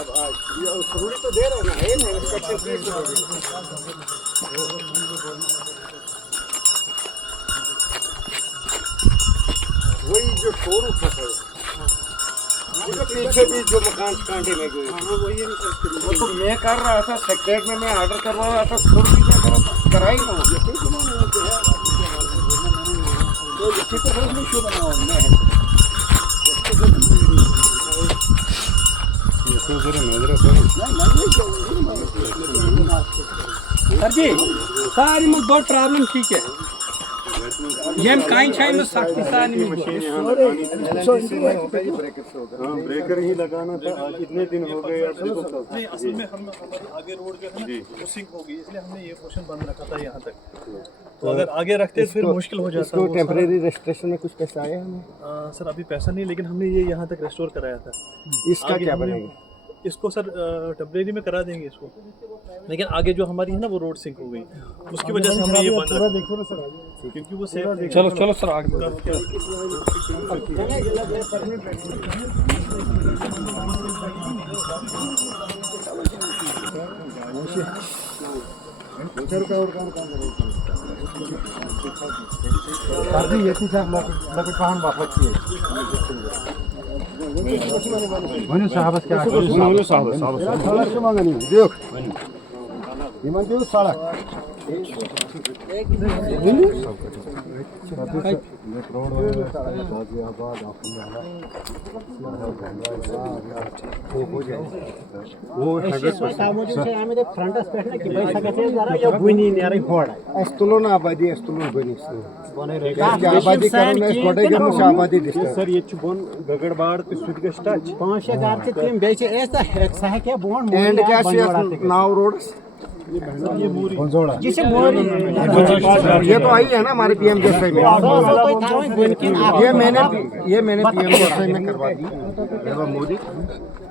जरूरी तो दे रहे हैं ना, वही जो शोर उठा था पीछे भी जो मकान कांटे में गए, वही वो तो मैं कर रहा था सेक्रेट में, मैं ऑर्डर करवा रहा था, छोड़ दीजिए कराई ना सर जी सारी में बहुत प्रॉब्लम ठीक है ये कहीं छाई में सख्ती सारी में ब्रेकर ही लगाना था। आज इतने दिन हो गए नहीं, असल में हम आगे रोड जो है ना वो सिंक हो गई, इसलिए हमने ये पोर्शन बंद रखा था यहाँ तक। तो अगर आगे रखते फिर मुश्किल हो जाता। इसको टेम्परेरी रेस्ट्रिक्शन में कुछ पैसा आया हमें? सर अभी पैसा नहीं, लेकिन हमने ये यहाँ तक रेस्टोर कराया था। इसका क्या बनेगा? इसको सर टेम्परेरी में करा देंगे इसको, लेकिन आगे जो हमारी है ना वो रोड सिंक हो गई, उसकी वजह से हमने ये बंद रखा। देखो ना सर क्योंकि वो सेफ। चलो चलो सर आगे सर ये बोन गगड़बाड़ पे सुध गश टच 5 घर से तीन बेचे ऐसा सह क्या बोन एंड क्या नाव रोड जिसे ये तो आई है ना हमारे पीएम जोशी में, ये मैंने पीएम जोशी में करवा दी मोदी।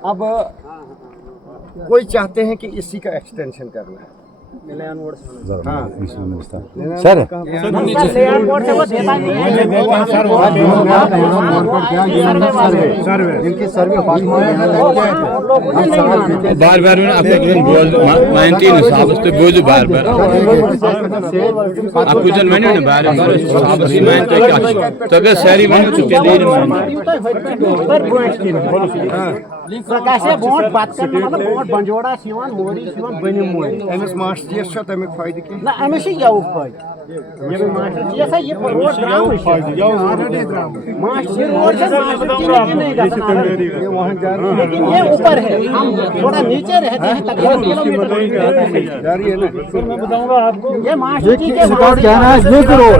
अब कोई चाहते हैं कि इसी का एक्सटेंशन करना है। हाँ सर इनकी सर्वे बार बार मानती साहब बोझू बार बार आपको जन वन बार बार सारी वन तमिक फायदे की ना अमिस यव फायदे ये मास्टर जी ऐसा ये रोड ड्राम मास्टर रोड से मास्टर नहीं गसना ये वहां जा रही है, लेकिन ये ऊपर है, हम थोड़ा नीचे रहते हैं तकरीबन किलोमीटर जा रही है ना। सर मैं बताऊंगा आपको ये मास्टर जी के कहना है लिंक रोड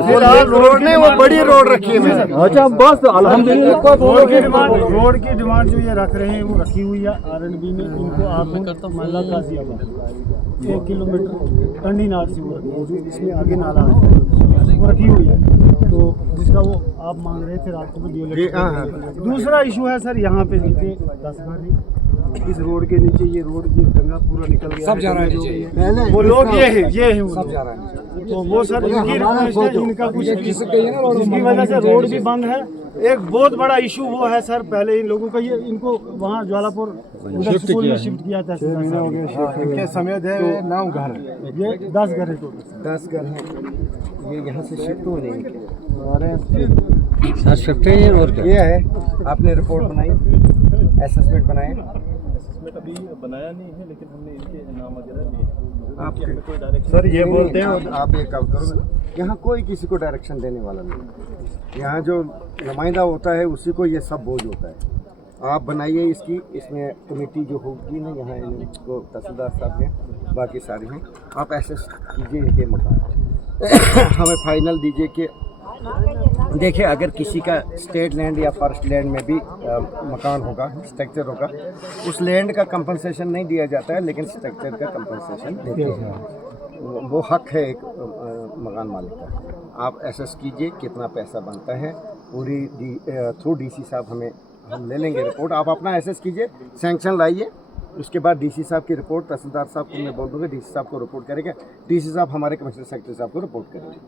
फिलहाल रोड नहीं, वो बड़ी रोड रखी है मैंने। अच्छा बस अल्हम्दुलिल्लाह रोड की डिमांड जो ये रख रहे हैं वो रखी हुई है आरएनबी में। इनको आप महला गाजियाबाद 1 किलोमीटर टंडी नाल से वो इसमें आगे नाला है वो रखी हुई है, तो जिसका वो आप मांग रहे थे रात को भी। दूसरा इशू है सर यहाँ पे नीचे 10 घर इस रोड के नीचे, ये रोड ये दंगा पूरा निकल गया, सब जा रहा है वो लोग ये है सब जा रहा है। तो वो सर इनकी रिक्वेस्ट है, इनका कुछ जिसकी वजह से रोड भी बंद है। एक बहुत बड़ा इशू वो है सर, पहले इन लोगों का ये इनको वहाँ ज्वालापुर उधर स्कूल में शिफ्ट किया था। इनके समेत है 9 घर, ये 10 घर है टोटल। 10 घर हैं, ये यहाँ से शिफ्ट हो नहीं सर शिफ्ट है और क्या ये है। आपने रिपोर्ट बनाई, असेसमेंट बनाए? असेसमेंट अभी बनाया नहीं है, लेकिन हमने इनके नाम वगैरह लिए। आप कोई डायरेक्शन सर ये बोलते हैं आप एक काम करो, यहाँ कोई किसी को डायरेक्शन देने वाला नहीं, यहाँ जो नुमाइंदा होता है उसी को ये सब बोझ होता है। आप बनाइए इसकी, इसमें कमेटी जो होगी ना, यहाँ इनको तहसीलदार साहब हैं, बाकी सारे हैं, आप एसेस कीजिए इनके मकान हमें फाइनल दीजिए कि देखिए अगर किसी का स्टेट लैंड या फॉरेस्ट लैंड में भी मकान होगा, स्ट्रक्चर होगा, उस लैंड का कंपनसेशन नहीं दिया जाता है, लेकिन स्ट्रक्चर का कंपनसेशन देते हैं। वो हक है एक मकान मालिक का। आप एसेस कीजिए कितना पैसा बनता है, पूरी थ्रू डीसी साहब हम ले लेंगे रिपोर्ट। आप अपना एसेस कीजिए, सैंक्शन लाइए, उसके बाद डीसी साहब की रिपोर्ट तहसीलदार साहब को मैं बोल दूंगा, डीसी साहब को रिपोर्ट करेगा, डीसी साहब हमारे कमिश्नर सेक्रेटरी साहब को रिपोर्ट करेंगे।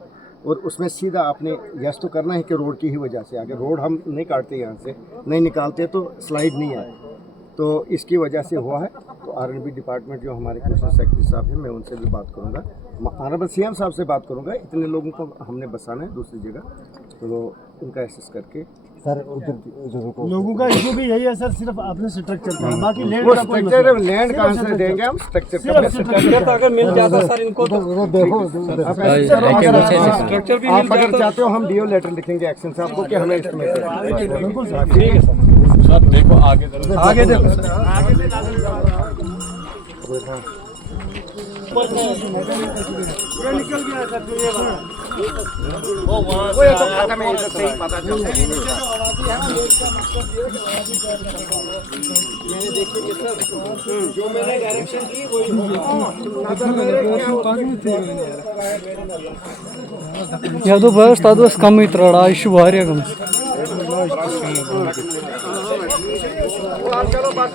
और उसमें सीधा आपने यस तो करना है कि रोड की ही वजह से, अगर रोड हम नहीं काटते यहाँ से नहीं निकालते तो स्लाइड नहीं आए, तो इसकी वजह से हुआ है। तो आरएनबी डिपार्टमेंट जो हमारे कमिश्नर सेक्रेटरी साहब हैं, मैं उनसे भी बात करूँगा, ऑनरेबल सीएम साहब से बात करूँगा। इतने लोगों को हमने बसाना है दूसरी जगह, तो उनका एसेस करके सर उधर लोगों का इशू भी यही है सर, सिर्फ आपने स्ट्रक्चर का, बाकी लैंड वो का कोई स्ट्रक्चर लैंड कहाँ से देंगे हम, स्ट्रक्चर स्ट्रक्चर अगर मिल जाता सर इनको तो स्ट्रक्चर भी आप मिल अगर जाता। चाहते हो हम डीओ लेटर लिखेंगे एक्शन साहब को कि हमें एस्टिमेट बिल्कुल सर। ठीक है सर, सर देखो आगे आगे देखो सर। ये निकल गया सर, जो ये वाला वो ये तो खाता में इधर से ही पता चलता है। मैंने देखिए सर जो मैंने डायरेक्शन दी वही या तो बस तद कम त्रड़ा यह कम। चलो बात